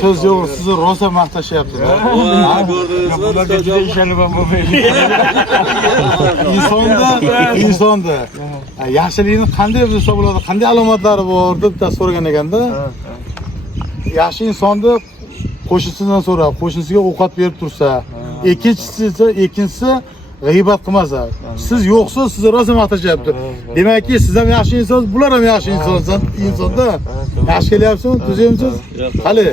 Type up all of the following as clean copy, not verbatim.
Siz yo'q, sizni rosa maqtashyaptilar. Insonda yaxshilikni qanday bilsa bo'ladi, qanday alomatlari bor deb so'ragan ekanda, yaxshi insonni qo'shnisidan so'rab, qo'shnisiga ovqat berib tursa, ikkinchisi g'iybat qilmasa, siz yo'qsiz, sizni rosa maqtashyapti. Demakki, siz ham yaxshi insonsiz, bular ham yaxshi insonda. Yaxshi kelyapsizmi? Tuzayapsiz? Qani,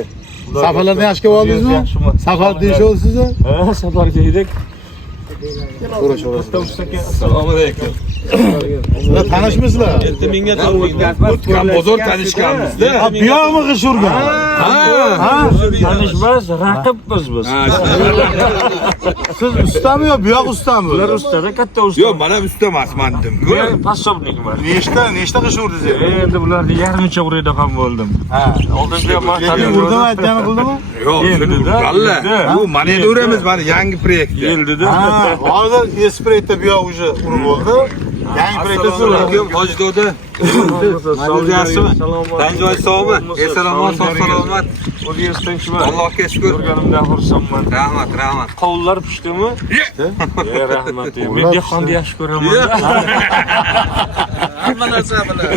safarlarni yaxshi qilib oldingizmi? Safar deyishyapsizmi? Ha, safarga edik. Assalomu alaykum. Sizlar tanishmisizlar? Endi menga o'tgan bozor tanishganmiz-da. Bu yoqmi g'ish urgan? Ha? Tanishmas, raqibmiz biz. Siz ustami yo bu yoq ustami? Ular ustada, katta usta. Yo'q, men ham usta emasman-ku. Men passobnikman. Nechta g'ish urdingiz? Endi bularni yarmicha urida ham bo'ldim. Ha, Oldinda ham urdimi, aytgani qildimi? Yo'q, shuni urganlar. Bu mana endi uramiz, mana yangi proyektda. Eldida. Ha, hozir eski proyektda bu yoq уже urib bo'ldi. Yangi proyektda Assalomu Hojdoda. Yaxshimi? Tanjoy sog'mi? Salomat, salomat. O'zingizdan Allohga shukr. Ko'rganimdan xursandman. Rahmat. Qovullar pishdimi? Rahmat. Men dehqonni yaxshi ko'raman. Hamma narsa bilan.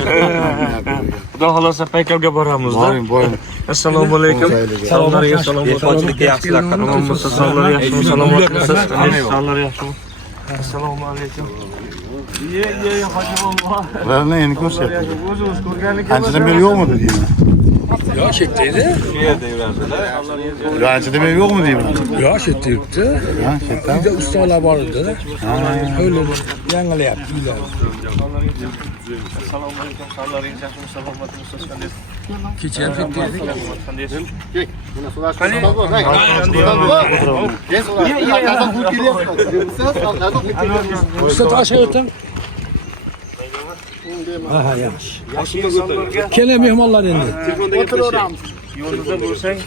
Xudo xolasa paykalga boramiz-da. Boring. Assalomu alaykum. Salomlarga salom. Dehqonchilikka yaxshilar qilamiz. Salomlar yaxshimi? Salomatmisiz? Salomlar yaxshimi? Assalomu alaykum. Ye, hojibulloh. Ularni endi ko'rsatdi. O'zimiz ko'rganlik Anchadan beri yo'qmi deyman. Yo'q, chetda. Shu yerda yuradi-da. Anchadan beri yo'qmi deyman. Yo'q, chetda yuribdi. Ha, chetda. Uyda ustalar bor edi. O'ylab yangilayapti uylar. Assalomu alaykum. Sog'laringiz yaxshimi? Salomatmisiz? Qandaysiz? Kecha ham chetda edik. Qandaysiz? Usta toshga o'tim. Ha, yaxshi. Keling mehmonlar endi. O'tiraveramiz. Yo'lda bo'lsang,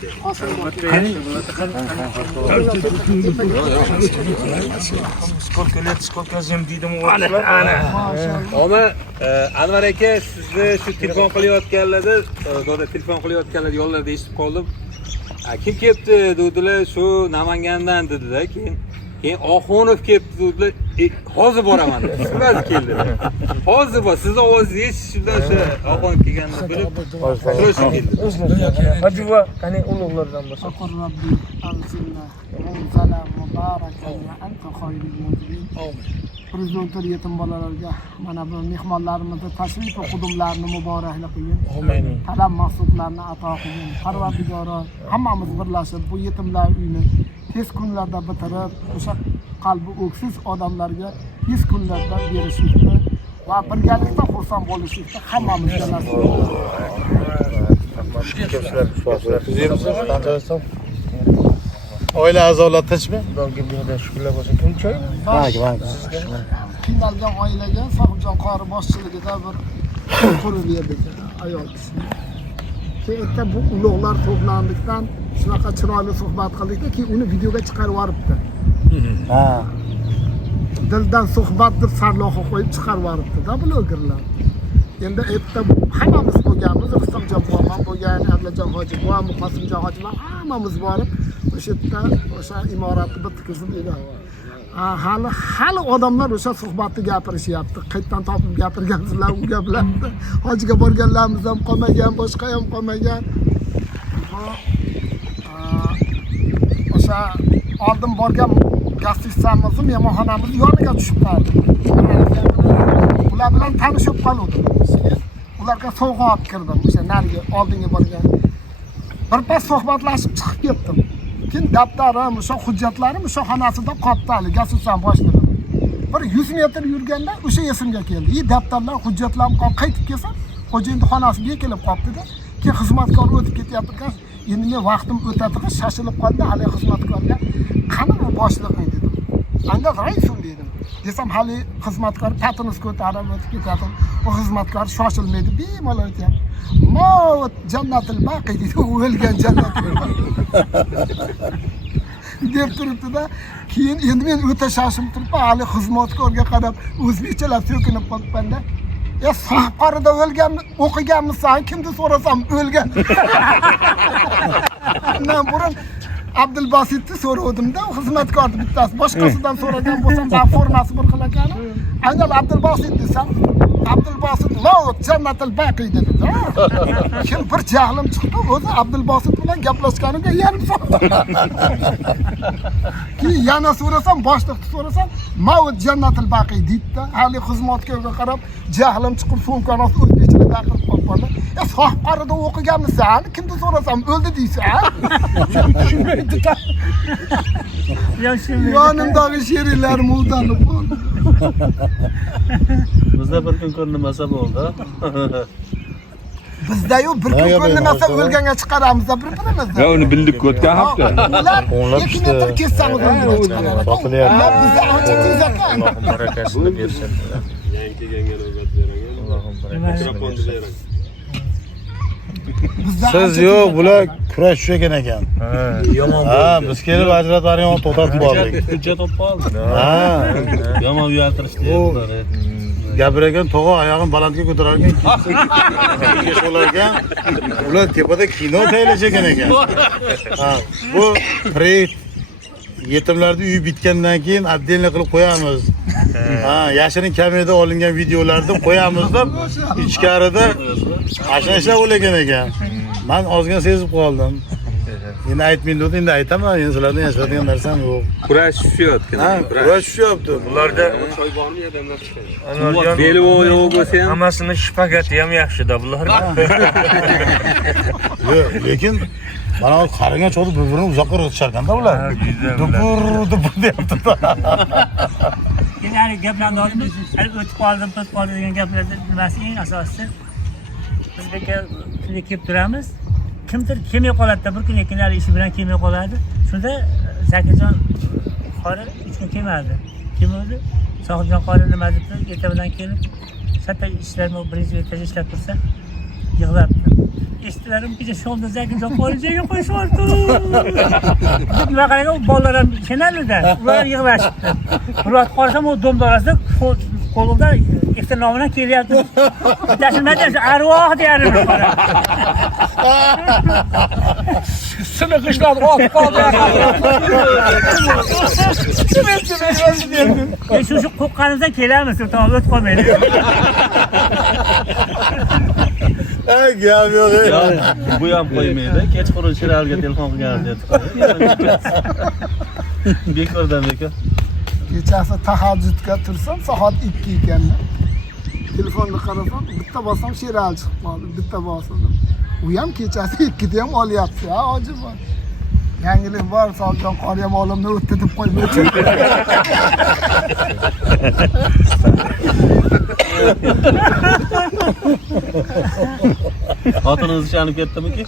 Сколько zem deydimi o'tlar? Oma, Anvar aka, sizni shu telefon qilayotganlarda, telefon qilayotganlarda yo'llarda eshitib qoldim. Kim kelibdi dedilar, shu Namangandan dedilar, keyin Oxonov kelibdi dedilar. Hozir boraman. Sizlar keldi. Hozir bor, sizni ovozingizni eshitishdan o'sha Oxonov kelganini bilib, shosha keldi. Habiba, qani ulug'lardan bo'lsa. قل ربي أرسلنا منزلا مباركا وأنت خير المنزلين. Prezidentlar yetim bolalarga mana bu mehmonlarimizni tashrif va qudumlarini muboraklik qilgin. Amin. Talab maqsadlarni ato qilgin. Parvardigoro hammamiz birlashib bu yetimlar uyini tez kunlarda bitirib, o'sha qalbi o'ksiz odamlarga tez kunlarda berishlikni va birgalikda xursand bo'lishlikni hammamizga nasib etsin. Oila a'zolar tinchmi? Xudoga berdi, shukrlar bo'lsin. Kim choy? Qiynalgan oilaga Sohibjon qori boshchiligida bir qurib berdik ayol kishi. Keyin bu ulug'lar to'plandikdan shunaqa chiroyli suhbat qildikda, keyin uni videoga chiqarib yuboribdi. Ha. Dildan suhbat deb sarlavha qo'yib chiqarib yuboribdi-da blogerlar. Endi erta hammamiz bo'lganmiz, Rustamjon bolam bo'lgan, Ablajon hoji bolam, Qosimjon hoji bolam hammamiz borib o'sha yerda o'sha imoratni bitkazib edi. Hali odamlar o'sha suhbatni gapirishyapti. Qayerdan topib gapirgansizlar u gaplarni. Hojiga borganlarimiz ham qolmagan, boshqa ham qolmagan. O'sha oldin borgan gastitsamiz, mehmonxonamiz yoniga tushib qoldi. Ular bilan tanishib qoldim. Ularga sovg'a olib kirdim. O'sha nariga oldinga borgan. Birpas suhbatlashib chiqib ketdim. Keyin daftarim, o'sha hujjatlarim o'sha xonasida qoldi hali gastitsan boshlig'i. Bir 100 metr yurganda o'sha esimga keldi. Daftarlar, hujjatlarim qolib qaytib kelsam, xo'jayinning xonasiga kelib qoldi-da. Keyin xizmatkor o'tib ketyapti. Endi men vaqtim o'tadi, shashilib qoldi hali xizmatkorga. Qani bu boshlig'ing dedim. Anda raisim dedim. Desam hali xizmatkor patiniz ko'tarib o'tib ketadi. O xizmatkor shoshilmaydi, bemalol o'tyapti. Mavt jannatul baqi deydi, o'lgan jannatul baqi. deb turibdi-da. Keyin endi men o'ta shoshib turibman, hali xizmatkorga qarab o'zbekchalab so'kinib qolibman-da. Sahparida o'qiganmisan, kimni so'rasam o'lgan. Men burun Abdulbositni so'ravdim-da, xizmatkorni bittasi. Boshqasidan so'ragan bo'lsam, bu formasi bir xil ekan. Aynan Abdulbosit desam, Abdulbosit Lavut Jannatul Baqi dedi-da. Kim bir jahlim chiqdi, o'zi Abdulbosit bilan gaplashganiga yarim soat. Keyin yana so'rasam, boshliqni so'rasam, Mavut Jannatul Baqi deydi-da. Hali xizmatkorga qarab, jahlim chiqib so'mkani o'zbekchada baqirib qoldi. Sahparida o'qiganmisan, kimni so'rasam o'ldi deysan. Yonimdagi sheriklar muldanib qoldi. Bizda bir kun ko'rinmasa bo'ldi. Bizda-yu bir kun ko'rinmasa o'lganga chiqaramiz bir-birimizni. Ya uni bildik o'tgan hafta. Ular 2 metr kessamiz o'lganga chiqaramiz. Ular bizda ancha tez ekan. Allohim barakasini bersin. Yangi kelganga navbat beraman. Allohim barakasini bersin. Siz yo'q, bular kurashgan ekan. Yomon Ha, biz kelib ajratlarni to'xtatib oldik. hujjat olib qoldi. Ha, Yomon uyaltirish deyaptilar. gapiragan tog'a oyog'ini balandga ko'tararkan, keyin olarkan, ular tepada kino tayyorlagan ekan. Ha, bu proyekt yetimlarni uyi bitgandan keyin отдельно qilib qo'yamiz. Ha, yashirin kamerada olingan videolarni qo'yamiz deb ichkarida ashna o'lagan ekan. Men ozgina sezib qoldim. Endi aytmaydi deb, endi aytaman, endi sizlardan yashiradigan narsam yo'q. Kurashishayotgan. Ha, kurashishyapti. Bularda Choy bormi, odamlar chiqadi. Anvarjon Beli yo'q bo'lsa ham hammasini shpagati ham yaxshi-da bular. Yo'q, lekin mana qarigan chog'da bir-birini uzoqqa o'tisharkan-da ular. Dupur deyapti-da. Yani gaplarni olib o'tib qoldim degan gaplarni nimasi eng asosiysi biz beker tilga kelib turamiz. Kimdir kelmay qoladi-da, bir kun lekin ishi bilan kelmay qoladi. Shunda Zakirjon qori 3 kun kelmadi. Kim o'zi? Sohibjon qori nima debdi? Ertadan kelib, katta ishlarni birinchi etaj ishlab tursa, yig'labdi. Eshitilarim kecha shomda Zakirjon qori joyga qo'yishibdi. Nima qaragan bolalar ham kenalida, ular yig'lashibdi. Murat qarsam u domdorasida qo'lida ikkita nomidan kelyapti. Bittasi nima deyapti? Arvoh deyapti. Sini qishlab olib qoldi. Shu qo'qqanimizdan kelamiz, tamom o'tib qolmaydi. Ay, gap yo'q. Bu ham qo'ymaydi. Kechqurun Shiralga telefon qilgan deb. Bekordan bekor. Kechasi tahajjudga tursam, soat 2 ekan. Telefonni qarasam, bitta bossam Sheral chiqib qoldi, bitta bosdim. U ham kechasi 2 da ham olyapti, ha, hojib bor. Yangilik bor, Sohibjon qori ham olimni o'tdi deb qo'ymoqchi. Xotiningiz ishanib ketdimi-ki?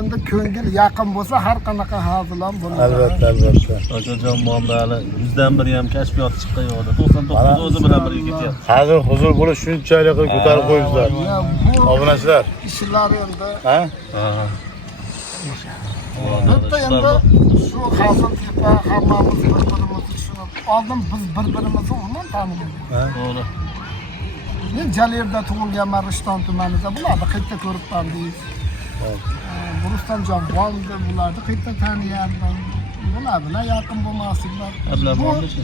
Endi ko'ngil yaqin bo'lsa har qanaqa hazil ham bo'ladi. Albatta. Akajon muomalali 100 dan biri ham kashfiyot chiqqan yo'qda. 99 o'zi bilan birga ketyapti. Hozir huzur bo'lish shunchalik qilib ko'tarib qo'yibsizlar. Obunachilar. Ishlar endi Ha? bitta endi shu hazil tepa hammamiz bir-birimizni tushunib, oldin biz bir-birimizni umuman tanimaymiz. To'g'ri. Men Jalirda tug'ilganman, Rishton tumanida. Bularni qayerda ko'ribman deysiz. Rustamjon bo'ldi, bularni qayerda taniyardim. Bular bilan yaqin bo'lmasliklar. Ablamoqchi.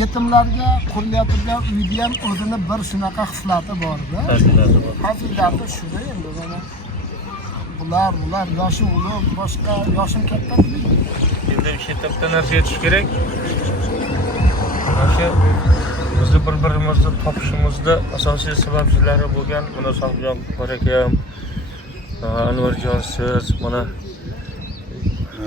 Yetimlarga qurilayotgan uyda ham o'zini bir shunaqa hislati bor-da. Fazilati shuda endi mana. Bular yoshi ulug', boshqa yoshim katta deydi. Endi o'sha yerda narsa aytish kerak. O'sha bizni bir-birimizni topishimizda asosiy sababchilari bo'lgan mana Sohibjon qori akam, Anvarjon siz, mana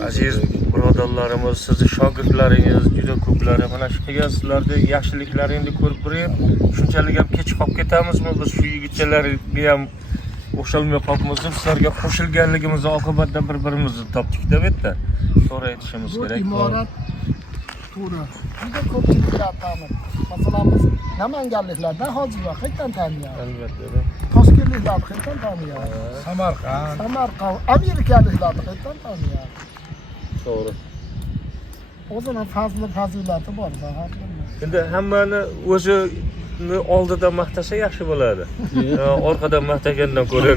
aziz birodarlarimiz, sizni shogirdlaringiz juda ko'plari, mana shu qilgan sizlarni yaxshiliklaringni ko'rib turib, shunchalik ham kech qolib ketamizmi? Biz shu yigitchalarga ham o'xshalmay qolibmiz, sizlarga qo'shilganligimizni oqibatda bir-birimizni topdik-da bu yerda. To'g'ri aytishimiz Bu kerak. imorat to'g'ri. Juda ko'pchiliklar tanir. Masalan, biz Namanganliklardan hojilar qayerdan taniyadi? Albatta. Toshkentliklarni qayerdan taniyadi? Samarqand. Amerikaliklarni qayerdan taniyadi? To'g'ri. O'zining fazilati bor, faqat. Endi hammani o'zini oldida maqtasa yaxshi bo'ladi. Orqadan maqtagandan ko'ra.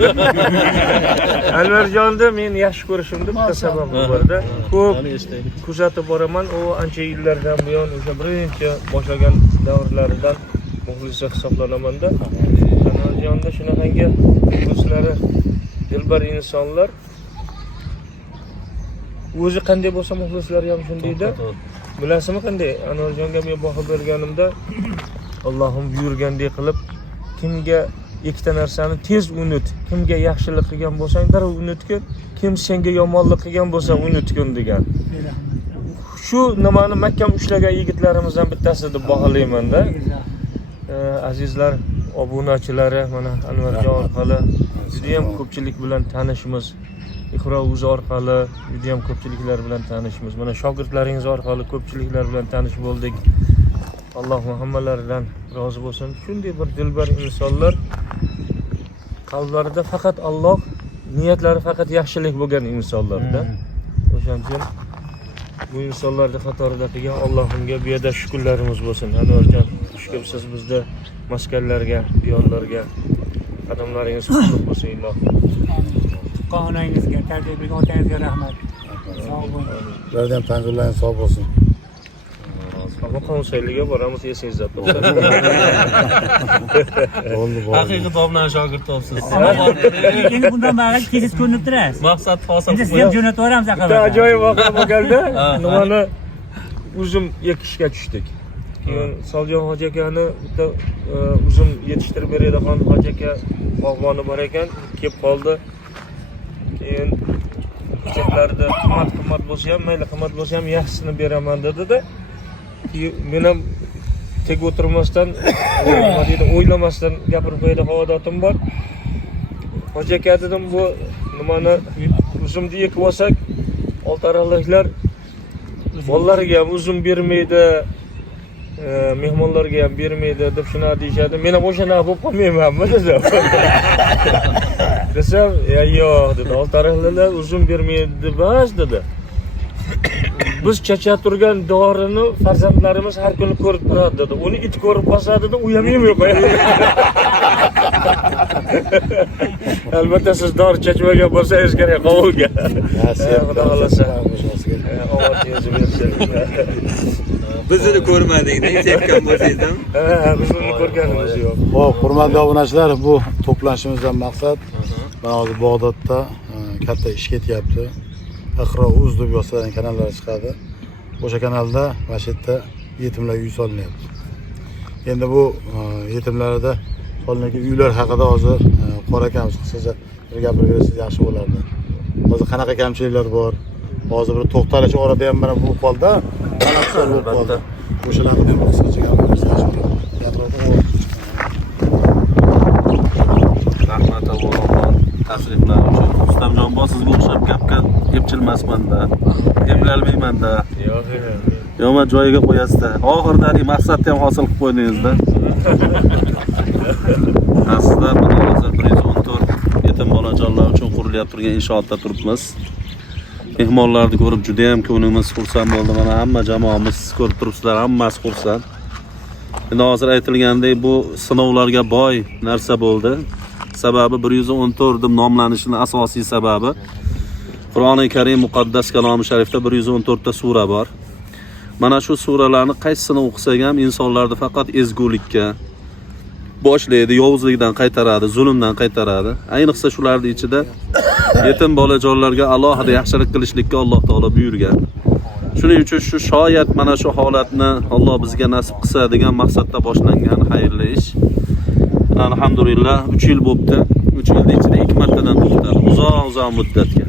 Anvarjonni men yaxshi ko'rishimda bitta sabab borda. Ko'p kuzatib boraman, u ancha yillardan buyon o'sha birinchi boshlagan davrlaridan muxlisi hisoblanamanda. Anvarjonda shunaqangi muxlislari dilbar insonlar. O'zi qanday bo'lsa muxlislari ham shundayda. Bilasizmi qanday? Anvarjonga men baho berganimda Allohim buyurgandek qilib kimga ikkita narsani tez unut, kimga yaxshilik qilgan bo'lsang darrov unutgin, kim senga yomonlik qilgan bo'lsa unutgin degan. Shu nimani mahkam ushlagan yigitlarimizdan bittasi deb baholayman-da. Azizlar, obunachilari mana Anvarjon orqali juda ham ko'pchilik bilan tanishmiz. Iqro.uz orqali juda ham ko'pchiliklar bilan tanishmiz. Mana shogirdlaringiz orqali ko'pchiliklar bilan tanish bo'ldik. Alloh hammalaridan rozi bo'lsin. Shunday bir dilbar insonlar, qalblarida faqat Alloh, niyatlari faqat yaxshilik bo'lgan insonlarda. O'shaning uchun bu insonlarning qatorida qilgan Allohimga buyada shukrlarimiz bo'lsin. Anvarjon, siz bizda maskanlarga, diyorlarga qadamlaringiz qutlug' bo'lsin, iloh. Qonuningizga, tarbiyaga, otangizga rahmat. Sog' bo'ling. Ulardan ham tanzularingiz sog' bo'lsin. Ama konseyliga boramiz, esingizda tursin. Haqiqiy domlan shogird topsiz. Endi bundan bari tez ko'rinib turasiz. Maqsad hosil Endi sizni ham jo'natib yuboramiz aqaba. Bitta ajoyib voqea bo'lganda, nimani uzum ekishga tushdik. Keyin Soljon hoji akani bitta uzum yetishtirib beradigan hoji aka bog'boni bor ekan, kelib qoldi. Keyin cheklarda qimmat bo'lsa ham, mayli qimmat bo'lsa ham yaxshisini beraman dedi-da. Men ham tek o'tirmasdan, o'ylamasdan gapirib qo'yadigan odatim bor. Hoji aka dedim, bu nimani uzumni ekib olsak, oltariqliklar bolalarga ham uzum bermaydi, mehmonlarga ham bermaydi deb shuna deyishadi. Men ham o'shana bo'lib qolmaymanmi dedim. Desam, yo'q dedi, oltariqlar uzum bermaydi bas dedi. Biz chachab turgan dorini farzandlarimiz har kuni ko'rib turadi dedi. Uni it ko'rib qolsa dedi, u ham yemay qo'yadi. Albatta siz dori chachmagan bo'lsangiz kerak qovulga. Xudo xolasa. Ovozingizni bersin. Bizni ko'rmadingda, chekkan bo'lsangiz ham. Biz uni ko'rganimiz yo'q. Xo'p, hurmatli obunachilar, bu to'planishimizdan maqsad mana hozir Bag'dodda katta ish ketyapti. Iqro.uz deb yozsadan kanallar chiqadi. O'sha kanalda mana shu yerda yetimlar uy solinyapti. Endi bu yetimlarda solingan uylar haqida hozir Qora akamiz qisqacha bir gapirib bersangiz yaxshi bo'lardi. Hozir qanaqa kamchiliklar bor? Hozir bir to'xtalish orada ham mana bo'lib qoldi. Qanaqa bo'lib qoldi? O'shalar haqida ham qisqacha gapirib bersangiz yaxshi bo'lardi. Rahmat avvalambor tashriflar uchun. Rustamjon, bo sizga o'xshab gapchilmasmanda, eplolmayman-da. Yo'q, men joyiga qo'yasiz-da. Oxirdagi maqsadni ham hosil qilib qo'ydingiz-da. Aslida mana hozir 114 yetim bolajonlar uchun qurilyapti turgan inshootda turibmiz. Mehmonlarni ko'rib juda ham ko'nglimiz xursand bo'ldi. Mana hamma jamoamiz ko'rib turibsizlar, hammasi xursand. Endi hozir aytilgandek bu sinovlarga boy narsa bo'ldi. Sababi 114 deb nomlanishining asosiy sababi Qur'oni Karim muqaddas kalomi sharifda 114 ta sura bor. Mana shu suralarni qaysisini o'qisak ham insonlarni faqat ezgulikka boshlaydi, yovuzlikdan qaytaradi, zulmdan qaytaradi. Ayniqsa shularning ichida yetim bolajonlarga alohida yaxshilik qilishlikka Alloh taolo buyurgan. Shuning uchun shu shoyat mana shu holatni Alloh bizga nasib qilsa degan maqsadda boshlangan xayrli ish. Alhamdulillah 3 yil bo'libdi. 3 yilning ichida 2 martadan to'xtadi. Uzoq muddatga.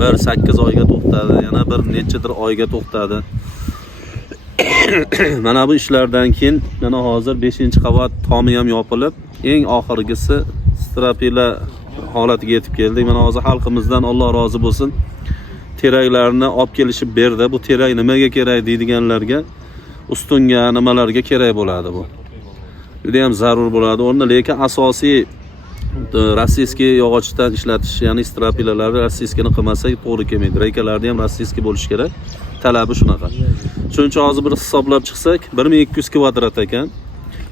Bir 8 oyga to'xtadi, yana bir nechadir oyga to'xtadi. Mana bu ishlardan keyin mana hozir 5-qavat tomi ham yopilib, eng oxirgisi strapila holatiga yetib keldik. Mana hozir xalqimizdan Alloh rozi bo'lsin. Teraklarni olib kelishib berdi. Bu terak nimaga kerak deydiganlarga ustunga, nimalarga kerak bo'ladi bu. Juda ham zarur bo'ladi. O'rni lekin asosiy rossiyskiy yog'ochdan ishlatish, ya'ni strapilalarni rossiyskini qilmasak to'g'ri kelmaydi. Reykalarni ham rossiyskiy bo'lishi kerak. talabi shunaqa. Shuning uchun hozir bir hisoblab chiqsak 1200 kvadrat ekan.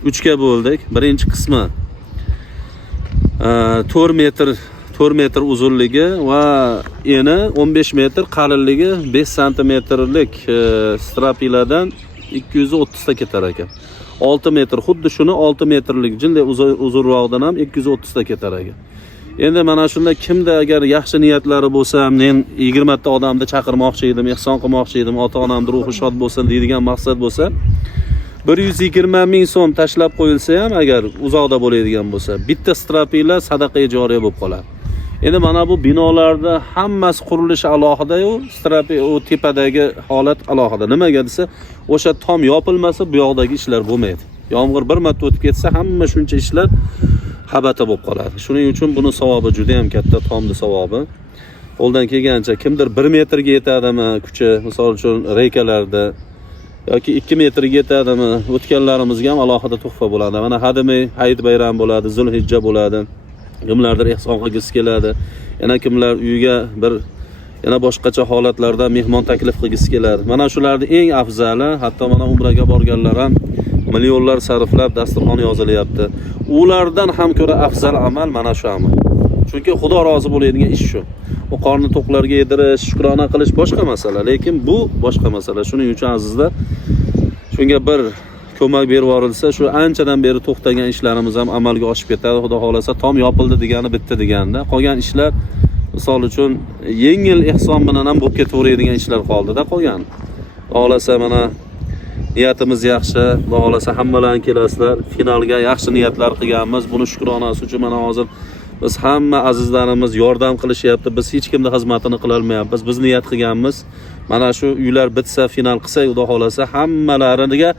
3 ga bo'ldik. Birinchi qismi 4 metr uzunligi va eni 15 metr, qalinligi 5 santimetrlik strapiladan 230 ta ketar ekan. 6 metr, xuddi shuni 6 metrlik jinday uzunroqdan ham 230 ta ketar ekan. Endi mana shunda kimda agar yaxshi niyatlari bo'lsa, men 20 ta odamni chaqirmoqchi edim, ehson qilmoqchi edim, ota-onamning ruhi shod bo'lsin deydigan maqsad bo'lsa, 120 ming so'm tashlab qo'yilsa ham agar uzoqda bo'ladigan bo'lsa, bitta strapila sadaqa joriya bo'lib qoladi. Endi mana bu binolarda hammasi qurilishi alohida-yu, u tepadagi holat alohida. Nimaga desa, o'sha tom yopilmasa bu yoqdagi ishlar bo'lmaydi. Yomg'ir bir marta o'tib ketsa, hamma shuncha ishlar habata bo'lib qoladi. Shuning uchun buni savobi juda ham katta, tomni savobi. Qo'ldan kelgancha kimdir 1 metrga yetadimi kuchi, misol uchun reykalarda yoki 2 metrga yetadimi, o'tganlarimizga ham alohida tuhfa bo'ladi. Mana hadimi Hayit bayram bo'ladi, Zulhijja bo'ladi. Kimlardir ehson qilgisi keladi. Yana kimlar uyiga bir yana boshqacha holatlarda mehmon taklif qilgisi keladi. Mana shularni eng afzali, hatto mana umraga borganlar ham millionlar sarflab dasturxon yozilyapti. Ulardan ham ko'ra afzal amal mana shu amal. Chunki Xudo rozi bo'ladigan ish shu. O qorni to'qlarga yedirish, shukrona qilish boshqa masala, lekin bu boshqa masala. Shuning uchun azizlar, shunga bir ko'mak berib yuborilsa, shu anchadan beri to'xtagan ishlarimiz ham amalga oshib ketadi. Xudo xolasa tom yopildi degani bitta deganda, qolgan ishlar misol uchun yengil ehson bilan ham bo'lib ketaveradigan ishlar qoldida qolgan. Xolasa mana niyatimiz yaxshi, Xudo xolasa hammalarni kelasizlar. Finalga yaxshi niyatlar qilganmiz. Buni shukronasi uchun mana hozir biz hamma azizlarimiz yordam qilishyapti. Biz hech kimning xizmatini qila olmayapmiz. Biz niyat qilganmiz. Mana shu uylar bitsa, final qilsak, Xudo xolasa hammalariga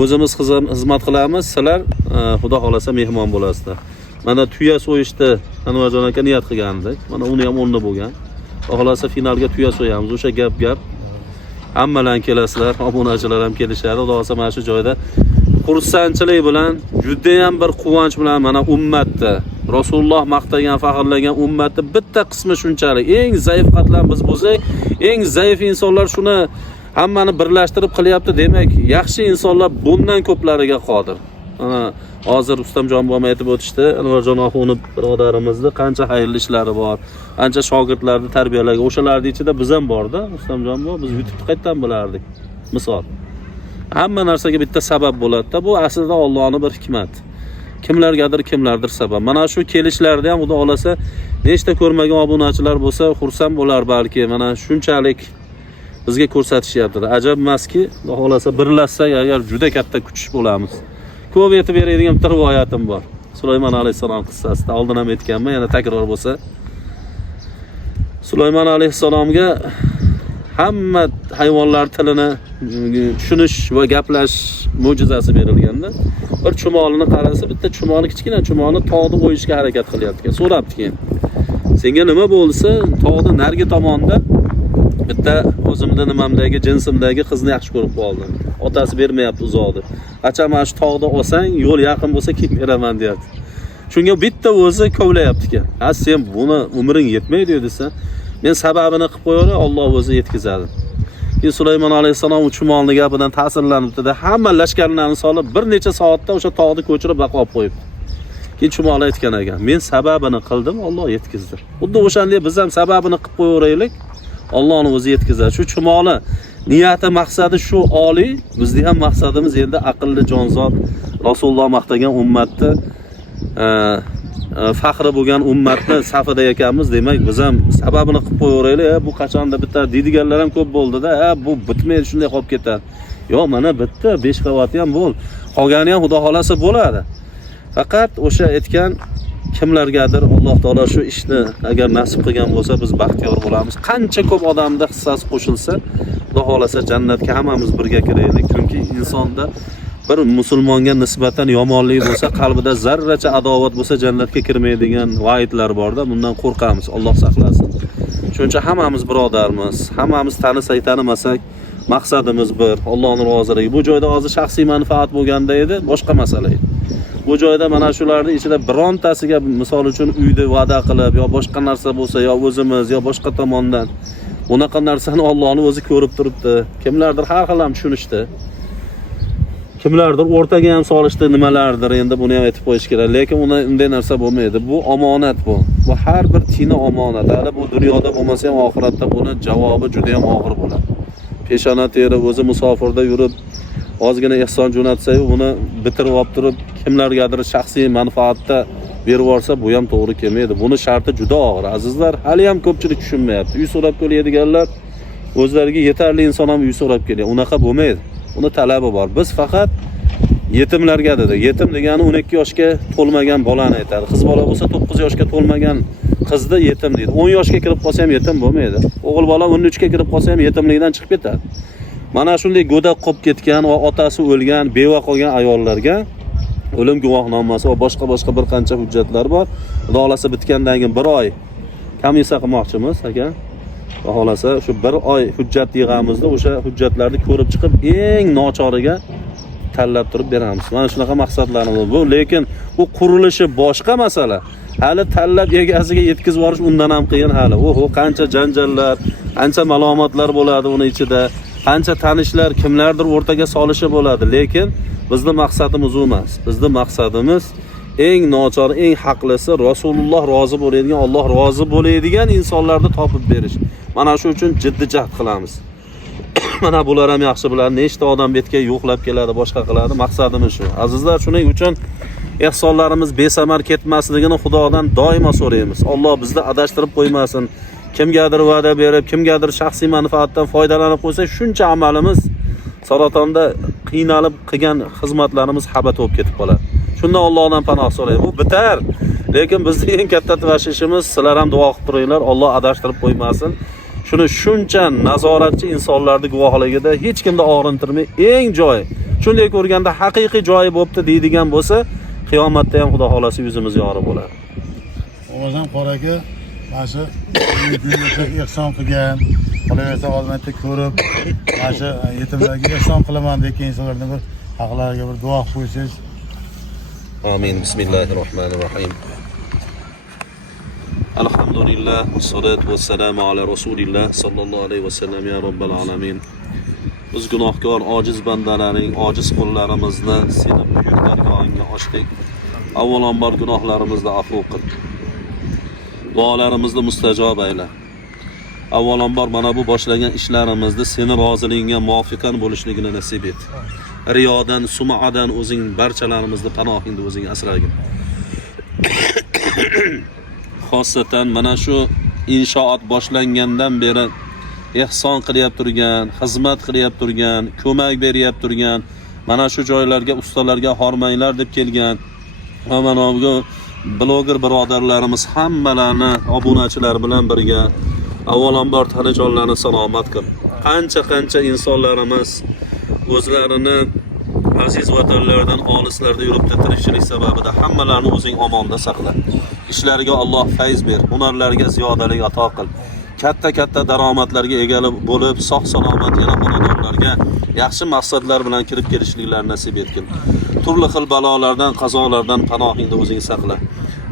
o'zimiz xizmat qilamiz. Sizlar Xudo xolasa mehmon bo'lasizlar. Mana tuya so'yishdi Anvarjon aka niyat qilgandik. Mana uni ham o'rni bo'lgan. Xudo xolasa finalga tuya so'yamiz. O'sha gap. Hammalar kelasizlar, obunachilar ham kelishadi. Xudo xolasa mana shu joyda xursandchilik bilan, juda ham bir quvonch bilan mana ummatda Rasululloh maqtagan, faxrlagan ummatning bitta qismi shunchalik eng zaif qatlam biz bo'lsak, eng zaif insonlar shuni hammani birlashtirib qilyapti. Demak, yaxshi insonlar bundan ko'plariga qodir. Hozir Rustamjon bobo aytib o'tishdi, Anvarjon oxuni birodarimizni qancha xayrli ishlari bor, qancha shogirdlarni tarbiyalagan, o'shalarning ichida biz ham borda. Rustamjon bobo biz YouTube'da qayerdan bilardik? Misol. Hamma narsaga bitta sabab bo'ladi-da. Bu aslida Allohning bir hikmati. Kimlardir sabab. Mana shu kelishlarda ham Xudo xolasa nechta ko'rmagan obunachilar bo'lsa, xursand bo'lar balki. Mana shunchalik bizga ko'rsatishyapti. Ajab emaski, Xudo xolasa birlashsak agar juda katta kuch bo'lamiz. Ko'p aytib beradigan bir rivoyatim bor. Sulaymon alayhisalom qissasida oldin ham aytganman, yana takror bo'lsa. Sulaymon alayhisalomga hamma hayvonlar tilini tushunish va gaplash mo'jizasi berilganda, bir chumolini qarasa, bitta chumoli, kichkina chumoli tog'ni o'yishga harakat qilyapti. So'rabdi keyin. Senga nima bo'lsa, tog'ni nargi tomonda bitta o'zimda nimamdagi, jinsimdagi qizni yaxshi ko'rib qoldim. Otasi bermayapti uzoqda. Qachon mana shu tog'da olsang, yo'l yaqin bo'lsa kelib beraman deyapti. Shunga bitta o'zi kovlayapti ekan. Ha, sen buni umring yetmaydi desa, men sababini qilib qo'yaver, Alloh o'zi yetkazadi. Sulaymon alayhisalom chumolning gapidan ta'sirlanibdi-da, hamma lashkarlarni solib bir necha soatda o'sha tog'ni ko'chirib baqib qo'yibdi. Keyin chumol aytgan ekan, men sababini qildim, Alloh yetkazdi. Xuddi o'shanday biz ham sababini qilib qo'yaveraylik, Allohning o'zi yetkazadi. Shu chumoli niyati, maqsadi shu oliy, bizning ham maqsadimiz endi aqlli jonzot, Rasululloh maqtagan ummatni faxri bo'lgan ummatni safida ekanmiz. Demak, biz ham sababini qilib qo'yaveraylik. Bu qachonda bitta deydiganlar ham ko'p bo'ldi-da. Bu bitmaydi, shunday qolib ketadi. Yo'q, mana bitta 5 qavatli ham bo'l. Qolgani ham Xudo xolasa bo'ladi. Faqat o'sha aytgan kimlargadir Alloh taolo shu ishni agar nasib qilgan bo'lsa, biz baxtiyor bo'lamiz. Qancha ko'p odamda hissasi qo'shilsa, Xudo xolasa jannatga hammamiz birga kiraylik. Chunki insonda bir musulmonga nisbatan yomonlik bo'lsa, qalbida zarracha adovat bo'lsa, jannatga kirmaydigan va'idlar borda, bundan qo'rqamiz. Alloh saqlasin. Shuncha hammamiz birodarmiz. Hammamiz tanisak, tanimasak, maqsadimiz bir, Allohning roziligi. Bu joyda hozir shaxsiy manfaat bo'lganda edi, boshqa masala edi. Bu joyda mana shularning ichida birontasiga misol uchun uyni va'da qilib yo boshqa narsa bo'lsa, yo o'zimiz yo boshqa tomondan Unaqa narsani Allohning o'zi ko'rib turibdi. Kimlardir har xil ham tushunishdi. Kimlardir o'rtaga ham solishdi nimalardir, endi buni ham aytib qo'yish kerak. Lekin unday narsa bo'lmaydi. Bu omonat bu. Bu har bir tiyini omonat. Hali bu dunyoda bo'lmasa ham oxiratda buni javobi juda ham og'ir bo'ladi. Peshona teri o'zi musofirda yurib ozgina ehson jo'natsa-yu, buni bitirib olib turib kimlargadir shaxsiy manfaatda berib yuborsa, bu ham to'g'ri kelmaydi. Buni sharti juda og'ir. Azizlar, hali ham ko'pchilik tushunmayapti. Uy so'rab keladiganlar o'zlariga yetarli inson ham uy so'rab keladi. Unaqa bo'lmaydi. Uni talabi bor. Biz faqat yetimlarga dedi. Yetim degani 12 yoshga to'lmagan bolani aytadi. Qiz bola bo'lsa 9 yoshga to'lmagan qizni yetim deydi. 10 yoshga kirib qolsa ham yetim bo'lmaydi. O'g'il bola 13 ga kirib qolsa ham yetimlikdan chiqib ketadi. Mana shunday go'dak qolib ketgan va otasi o'lgan, beva qolgan ayollarga o'lim guvohnomasi va boshqa bir qancha hujjatlar bor. Xudo xolasa bitgandan keyin 1 oy komissiya qilmoqchimiz aka. Xudo xolasa shu 1 oy hujjat yig'amizda o'sha hujjatlarni ko'rib chiqib eng nochoriga tanlab turib beramiz. Mana shunaqa maqsadlarimiz bu, lekin bu qurilishi boshqa masala. Hali tanlab egasiga yetkazib yuborish undan ham qiyin hali. Oho, qancha janjallar, qancha malomatlar bo'ladi uni ichida. Qancha tanishlar, kimlardir o'rtaga solishi bo'ladi, lekin bizning maqsadimiz u emas. Bizning maqsadimiz eng nochor, eng haqlisi Rasululloh rozi bo'ladigan, Alloh rozi bo'ladigan insonlarni topib berish. Mana shu uchun jiddiy jahd qilamiz. Mana bular ham yaxshi biladi, nechta odam betga yo'qlab keladi, boshqa qiladi. Maqsadimiz shu. Azizlar, shuning uchun ehsonlarimiz besamar ketmasligini Xudodan doimo so'raymiz. Alloh bizni adashtirib qo'ymasin. Kimgadir va'da berib, kimgadir shaxsiy manfaatdan foydalanib qo'ysa, shuncha amalimiz saratonda qiynalib qilgan xizmatlarimiz habat bo'lib ketib qoladi. Shunda Allohdan panoh so'raymiz. Bu bitar. Lekin bizning eng katta tavashishimiz, sizlar ham duo qilib turinglar, Alloh adashtirib qo'ymasin. Shuni shuncha nazoratchi insonlarning guvohligida hech kimni og'rintirmay, eng joy, shunday ko'rganda haqiqiy joyi bo'pti deydigan bo'lsa, qiyomatda ham Xudo xolasi yuzimiz yorib bo'ladi. O'zim qoraga mana shu kungacha ehson qilgan, qolaversa oldinda ko'rib, mana shu yetimlarga ehson qilaman degan insonlarning bir haqlariga bir duo qilib qo'ysangiz. Amin. Bismillahirrohmanirrohim. Alhamdulillah, wassalatu wassalamu ala rasulillah sallallohu alayhi vasallam ya robbal alamin. Biz gunohkor, ojiz bandalaring, ojiz qo'llarimizni seni buyuk dargohingga ochdik. Avvalambor gunohlarimizni afv qil. Duolarimizni mustajob ayla. Avvalambor mana bu boshlagan ishlarimizni seni roziligingga muvofiqan bo'lishligini nasib et. Riyodan, sum'adan o'zing barchalarimizni panohingda o'zing asragin. Xosatan mana shu inshoot boshlangandan beri ehson qilyap turgan, xizmat qilyap turgan, ko'mak beryap turgan, mana shu joylarga ustalarga hormanglar deb kelgan va mana bu bloger birodarlarimiz hammalarni obunachilar bilan birga avvalambor tanijonlarni salomat qil. Qancha insonlarimiz o'zlarini aziz vatanlardan olislarda yuribdi tirikchilik sababida hammalarni o'zing omonda saqla. Ishlariga Alloh fayz ber, hunarlariga ziyodalik ato qil. Katta daromadlarga ega bo'lib, sog' salomat yana xonadonlarga yaxshi maqsadlar bilan kirib kelishliklarini nasib etgin. Turli xil balolardan, qazolardan panohingda o'zing saqla.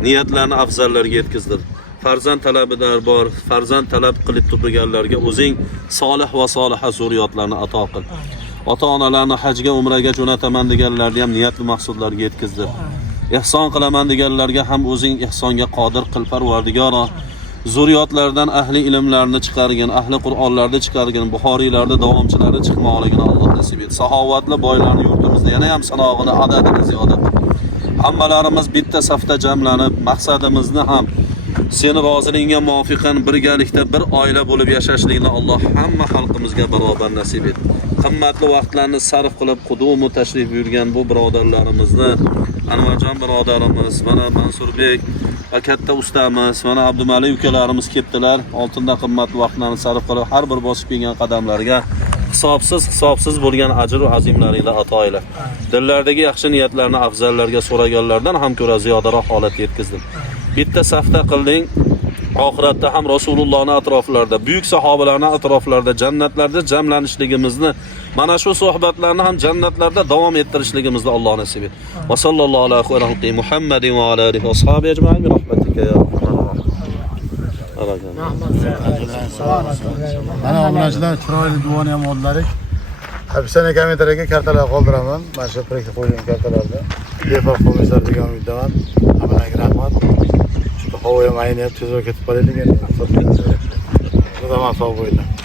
Niyatlarni afzallarga yetkazdir. Farzand talabidor bor, farzand talab qilib turganlarga o'zing solih va soliha zurriyotlarni ato qil. Ota-onalarni hajga, umraga jo'nataman deganlarni ham niyatli maqsadlarga yetkazdir. Ehson qilaman deganlarga ham o'zing ehsonga qodir qil, Parvardigoro. Zurriyotlardan ahli ilmlarni chiqargan, ahli Qur'onlarni chiqargan, Buxoriylarda davomchilari chiqmoqligini Alloh nasib et. Saxovatli boylarni yurtimizda yana ham sanog'ini, adadini ziyoda qil. Hammalarimiz bitta safda jamlanib, maqsadimizni ham seni roziligingga muvofiqan birgalikda bir oila bo'lib yashashlikni Alloh hamma xalqimizga barobar nasib et. Qimmatli vaqtlarni sarf qilib qudum tashrif buyurgan bu birodarlarimizni, Anvarjon birodarimiz, mana Mansurbek va katta ustamiz, mana Abdumali ukalarimiz kelibdilar. Oltinda qimmatli vaqtlarni sarf qilib har bir bosib kelgan qadamlarga hisobsiz bo'lgan ajr va azimlaringni ato ayla. Dillardagi yaxshi niyatlarni afzallarga so'raganlardan ham ko'ra ziyodaroq holatga yetkazdim. Bitta safda qilding. Oxiratda ham Rasulullohning atroflarida, buyuk sahobalarning atroflarida, jannatlarda jamlanishligimizni, mana shu suhbatlarni ham jannatlarda davom ettirishligimizni Alloh nasib et. Va sallallohu alayhi va sallam Muhammadin va ala alihi va ashabihi ajma'in bi rahmatika ya arhamar rohim. Mana obunachilar chiroyli duoni ham oldilarik. Hapisani kommentariyaga kartalar qoldiraman. Mana shu proyektga qo'yilgan kartalarda. Bepar qo'yinglar degan umiddaman. Hammaga rahmat. Havo ham ayniyapti, tezroq ketib qolaylik endi. Xudoman sog' bo'linglar.